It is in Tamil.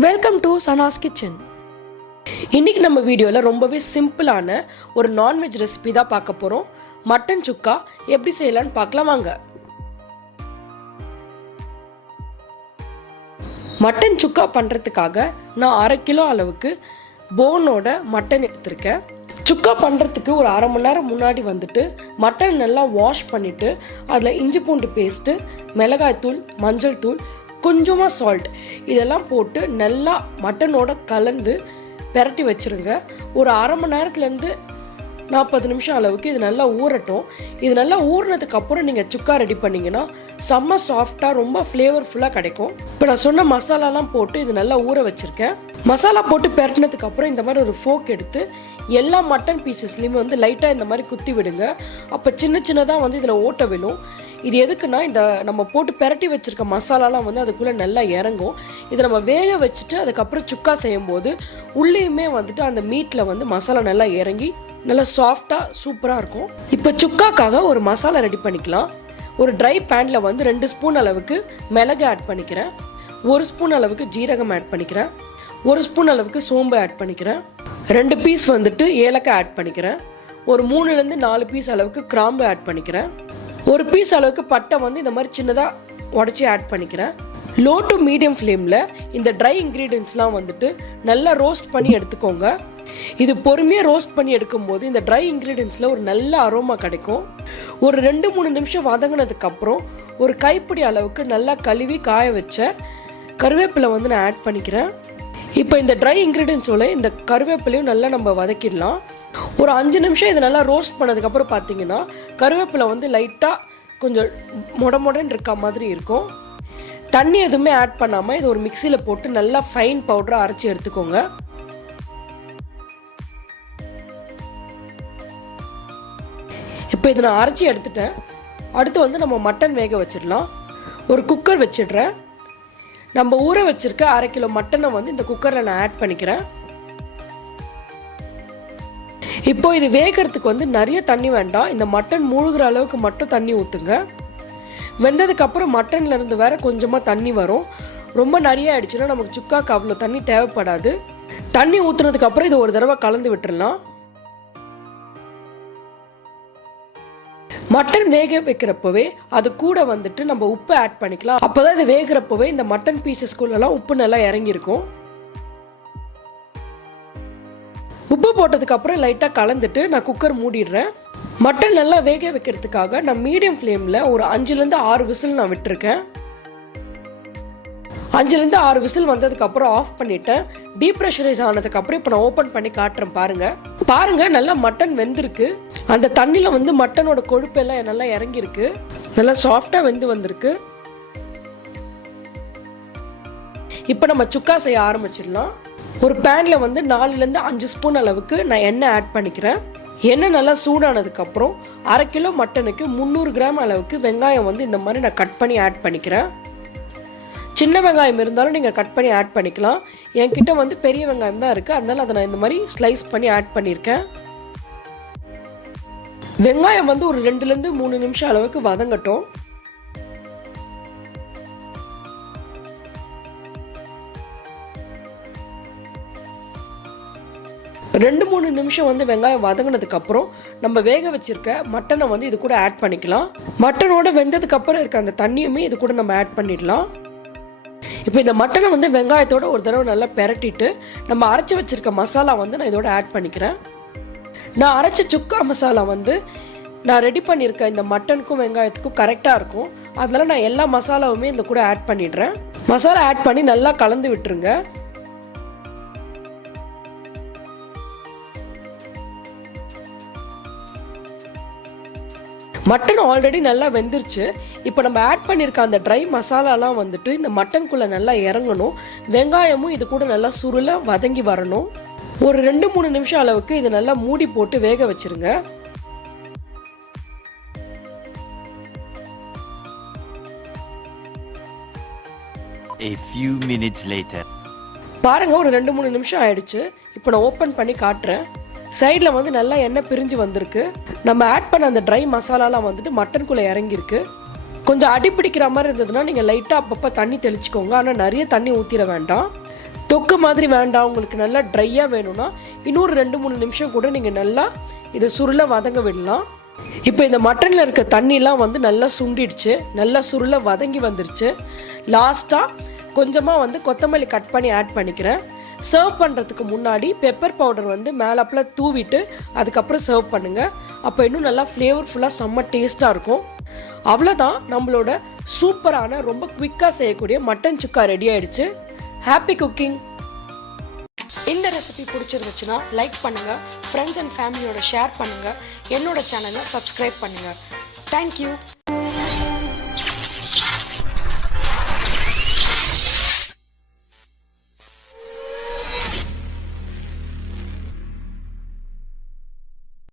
Welcome to Sana's kitchen. இன்னைக்கு நம்ம வீடியோவில் ரொம்பவே சிம்பிளான ஒரு நான்வெஜ் ரெசிபி தான் பார்க்க போகிறோம். மட்டன் சுக்கா எப்படி செய்யலான்னு பார்க்கலாம் வாங்க. மட்டன் சுக்கா பண்ணுறதுக்காக நான் 1/2 கிலோ அளவுக்கு போனோட மட்டன் எடுத்திருக்கேன். சுக்கா பண்ணுறதுக்கு ஒரு 1/2 மணி நேரம் முன்னாடி வந்துட்டு மட்டன் நல்லா வாஷ் பண்ணிவிட்டு அதில் இஞ்சி பூண்டு பேஸ்ட்டு, மிளகாய்த்தூள், மஞ்சள் தூள், கொஞ்சமாக சால்ட் இதெல்லாம் போட்டு நல்லா மட்டனோட கலந்து பெரட்டி வச்சுருங்க. ஒரு 1/2 மணி நேரத்துலேருந்து 40 நிமிஷம் அளவுக்கு இது நல்லா ஊறட்டும். இது நல்லா ஊறினதுக்கு அப்புறம் நீங்கள் சுக்கா ரெடி பண்ணிங்கன்னா செம்ம சாஃப்டாக ரொம்ப ஃப்ளேவர்ஃபுல்லாக கிடைக்கும். இப்போ நான் சொன்ன மசாலாலாம் போட்டு இது நல்லா ஊற வச்சுருக்கேன். மசாலா போட்டு பெரட்டினதுக்கு அப்புறம் இந்த மாதிரி ஒரு ஃபோக் எடுத்து எல்லா மட்டன் பீசஸ்லையுமே வந்து லைட்டாக இந்த மாதிரி குத்தி விடுங்க. அப்போ சின்ன சின்னதாக வந்து இதில் ஓட்ட விழும். இது எதுக்குன்னா இந்த நம்ம போட்டு பெரட்டி வச்சுருக்க மசாலாலாம் வந்து அதுக்குள்ளே நல்லா இறங்கும். இதை நம்ம வேக வச்சுட்டு அதுக்கப்புறம் சுக்கா செய்யும்போது உள்ளேயுமே வந்துட்டு அந்த மீட்டில் வந்து மசாலா நல்லா இறங்கி நல்லா சாஃப்டாக சூப்பராக இருக்கும். இப்போ சுக்காக்காக ஒரு மசாலா ரெடி பண்ணிக்கலாம். ஒரு ட்ரை பேனில் வந்து 2 ஸ்பூன் அளவுக்கு மிளகு ஆட் பண்ணிக்கிறேன், 1 ஸ்பூன் அளவுக்கு ஜீரகம் ஆட் பண்ணிக்கிறேன், 1 ஸ்பூன் அளவுக்கு சோம்பு ஆட் பண்ணிக்கிறேன், 2 பீஸ் வந்துட்டு ஏலக்காய் ஆட் பண்ணிக்கிறேன், ஒரு 3லேருந்து 4 பீஸ் அளவுக்கு கிராம்பு ஆட் பண்ணிக்கிறேன், 1 பீஸ் அளவுக்கு பட்டை வந்து இந்த மாதிரி சின்னதாக உடச்சி ஆட் பண்ணிக்கிறேன். லோ டு மீடியம் ஃப்ளேமில் இந்த ட்ரை இன்க்ரீடியன்ட்ஸ்லாம் வந்துட்டு நல்லா ரோஸ்ட் பண்ணி எடுத்துக்கோங்க. இது பொறுமையாக ரோஸ்ட் பண்ணி எடுக்கும்போது இந்த ட்ரை இன்க்ரீடியன்ஸில் ஒரு நல்ல அரோமா கிடைக்கும். ஒரு 2-3 நிமிஷம் வதங்கினதுக்கப்புறம் ஒரு கைப்பிடி அளவுக்கு நல்லா கழுவி காய வச்ச கருவேப்பிலை வந்து நான் ஆட் பண்ணிக்கிறேன். இப்போ இந்த ட்ரை இன்க்ரீடியன்ஸோட இந்த கருவேப்பிலையும் நல்லா நம்ம வதக்கிடலாம். ஒரு 5 நிமிஷம் இதை நல்லா ரோஸ்ட் பண்ணதுக்கப்புறம் பார்த்தீங்கன்னா கருவேப்பிலை வந்து லைட்டாக கொஞ்சம் மொடன்னு இருக்க மாதிரி இருக்கும். தண்ணி எதுவுமே ஆட் பண்ணாமல் இது ஒரு மிக்சியில் போட்டு நல்லா ஃபைன் பவுடராக அரைச்சி எடுத்துக்கோங்க. இப்போ இதை நான் அரைச்சி எடுத்துட்டேன். அடுத்து வந்து நம்ம மட்டன் வேக வச்சிடலாம். ஒரு குக்கர் வச்சிடுறேன். நம்ம ஊற வச்சிருக்க 1/2 கிலோ மட்டனை வந்து இந்த குக்கரில் நான் ஆட் பண்ணிக்கிறேன். இப்போ இது வேகிறதுக்கு வந்து நிறைய தண்ணி வேண்டாம். இந்த மட்டன் மூழ்கிற அளவுக்கு மட்டும் தண்ணி ஊற்றுங்க. வெந்ததுக்கு அப்புறம் மட்டன்ல இருந்து வேற கொஞ்சமாக தண்ணி வரும். ரொம்ப நிறைய ஆயிடுச்சுன்னா நமக்கு சுக்காக்கு அவ்வளோ தண்ணி தேவைப்படாது. தண்ணி ஊற்றுனதுக்கு அப்புறம் இதை ஒரு தடவை கலந்து விட்டுடலாம். மட்டன் வேக வைக்கிறப்பவே அது கூட வந்துட்டு நம்ம உப்பு ஆட் பண்ணிக்கலாம். அப்போதான் இது வேகிறப்பவே இந்த மட்டன் பீசஸ்குள்ளெல்லாம் உப்பு நல்லா இறங்கியிருக்கும். உப்பு போட்டதுக்கு அப்புறம் லைட்டாக கலந்துட்டு நான் குக்கர் மூடிடுறேன். மட்டன் நல்லா வேக வைக்கிறதுக்காக நான் மீடியம் ஃப்ளேமில் ஒரு 5லேருந்து 6 விசில் நான் விட்டுருக்கேன். 5லேருந்து 6 விசில் வந்ததுக்கு அப்புறம் ஆஃப் பண்ணிட்டேன். டீப்ரெஷரைஸ் ஆனதுக்கு அப்புறம் இப்போ நான் ஓப்பன் பண்ணி காட்டுறேன். பாருங்க நல்லா மட்டன் வெந்திருக்கு. அந்த தண்ணியில் வந்து மட்டனோட கொழுப்பு எல்லாம் நல்லா இறங்கியிருக்கு. நல்லா சாஃப்டாக வெந்து வந்திருக்கு. இப்போ நம்ம சுக்கா செய்ய ஆரம்பிச்சிடலாம். ஒரு பேனில் வந்து 4லேருந்து 5 ஸ்பூன் அளவுக்கு நான் எண்ணெய் ஆட் பண்ணிக்கிறேன். எண்ணெய் நல்லா சூடானதுக்கு அப்புறம் 1/2 கிலோ மட்டனுக்கு 300 கிராம் அளவுக்கு வெங்காயம் வந்து இந்த மாதிரி நான் கட் பண்ணி ஆட் பண்ணிக்கிறேன். சின்ன வெங்காயம் இருந்தாலும் நீங்கள் கட் பண்ணி ஆட் பண்ணிக்கலாம். என்கிட்ட வந்து பெரிய வெங்காயம் தான் இருக்குது, அதனால அதை நான் இந்த மாதிரி ஸ்லைஸ் பண்ணி ஆட் பண்ணியிருக்கேன். வெங்காயம் வந்து ஒரு 2லேருந்து 3 நிமிஷம் அளவுக்கு வதங்கட்டும். ரெண்டு 3 நிமிஷம் வந்து வெங்காயம் வதங்கினதுக்கு அப்புறம் நம்ம வேக வச்சிருக்க மட்டனை வந்து இது கூட ஆட் பண்ணிக்கலாம். மட்டனோட வெந்ததுக்கு அப்புறம் இருக்க அந்த தண்ணியுமே இது கூட நம்ம ஆட் பண்ணிடலாம். இப்போ இந்த மட்டனை வந்து வெங்காயத்தோட ஒரு தடவை நல்லா பெரட்டிட்டு நம்ம அரைச்சி வச்சிருக்க மசாலா வந்து நான் இதோட ஆட் பண்ணிக்கிறேன். நான் அரைச்ச சுக்கா மசாலா வந்து நான் ரெடி பண்ணியிருக்க இந்த மட்டனுக்கும் வெங்காயத்துக்கும் கரெக்டாக இருக்கும். அதனால நான் எல்லா மசாலாவுமே இந்த கூட ஆட் பண்ணிடுறேன். மசாலா ஆட் பண்ணி நல்லா கலந்து விட்டுருங்க. மட்டன் ஆல்ரெடி நல்லா வெந்துருச்சு. இப்போ நம்ம ஆட் பண்ணியிருக்க அந்த ட்ரை மசாலாலாம் வந்துட்டு இந்த மட்டனுக்குள்ளே நல்லா இறங்கணும். வெங்காயமும் இது கூட நல்லா சுருள வதங்கி வரணும். ஒரு 2-3 நிமிஷம் அளவுக்கு இது நல்லா மூடி போட்டு வேக வச்சிருங்க. A few minutes later. பாருங்க ஒரு 2-3 நிமிஷம் ஆயிடுச்சு. இப்போ நான் ஓப்பன் பண்ணி காட்டுறேன். சைடில் வந்து நல்லா எண்ணெய் பிரிஞ்சு வந்திருக்கு. நம்ம ஆட் பண்ண அந்த ட்ரை மசாலாலாம் வந்துட்டு மட்டனுக்குள்ளே இறங்கியிருக்கு. கொஞ்சம் அடி பிடிக்கிற மாதிரி இருந்ததுன்னா நீங்கள் லைட்டாக அப்பப்போ தண்ணி தெளிச்சுக்கோங்க. ஆனால் நிறைய தண்ணி ஊற்றிட வேண்டாம். தொக்கு மாதிரி வேண்டாம், உங்களுக்கு நல்லா ட்ரையாக வேணும்னா இன்னொரு 2-3 நிமிஷம் கூட நீங்கள் நல்லா இதை சுருள வதங்க விடலாம். இப்போ இந்த மட்டனில் இருக்க தண்ணிலாம் வந்து நல்லா சுண்டிடுச்சு, நல்லா சுருள வதங்கி வந்துருச்சு. லாஸ்ட்டாக கொஞ்சமாக வந்து கொத்தமல்லி கட் பண்ணி ஆட் பண்ணிக்கிறேன். சர்வ் பண்ணுறதுக்கு முன்னாடி பெப்பர் பவுடர் வந்து மேலாப்பில் தூவிட்டு அதுக்கப்புறம் சர்வ் பண்ணுங்கள். அப்போ இன்னும் நல்லா ஃப்ளேவர்ஃபுல்லாக செம்ம டேஸ்ட்டாக இருக்கும். அவ்வளோதான், நம்மளோட சூப்பரான ரொம்ப குவிக்காக செய்யக்கூடிய மட்டன் சுக்கா ரெடி ஆயிடுச்சு. Happy cooking. இந்த ரெசிபி பிடிச்சிருந்துச்சுன்னா லைக் பண்ணுங்கள், ஃப்ரெண்ட்ஸ் அண்ட் ஃபேமிலியோட ஷேர் பண்ணுங்கள், என்னோட சேனலை சப்ஸ்கிரைப் பண்ணுங்கள். தேங்க்யூ.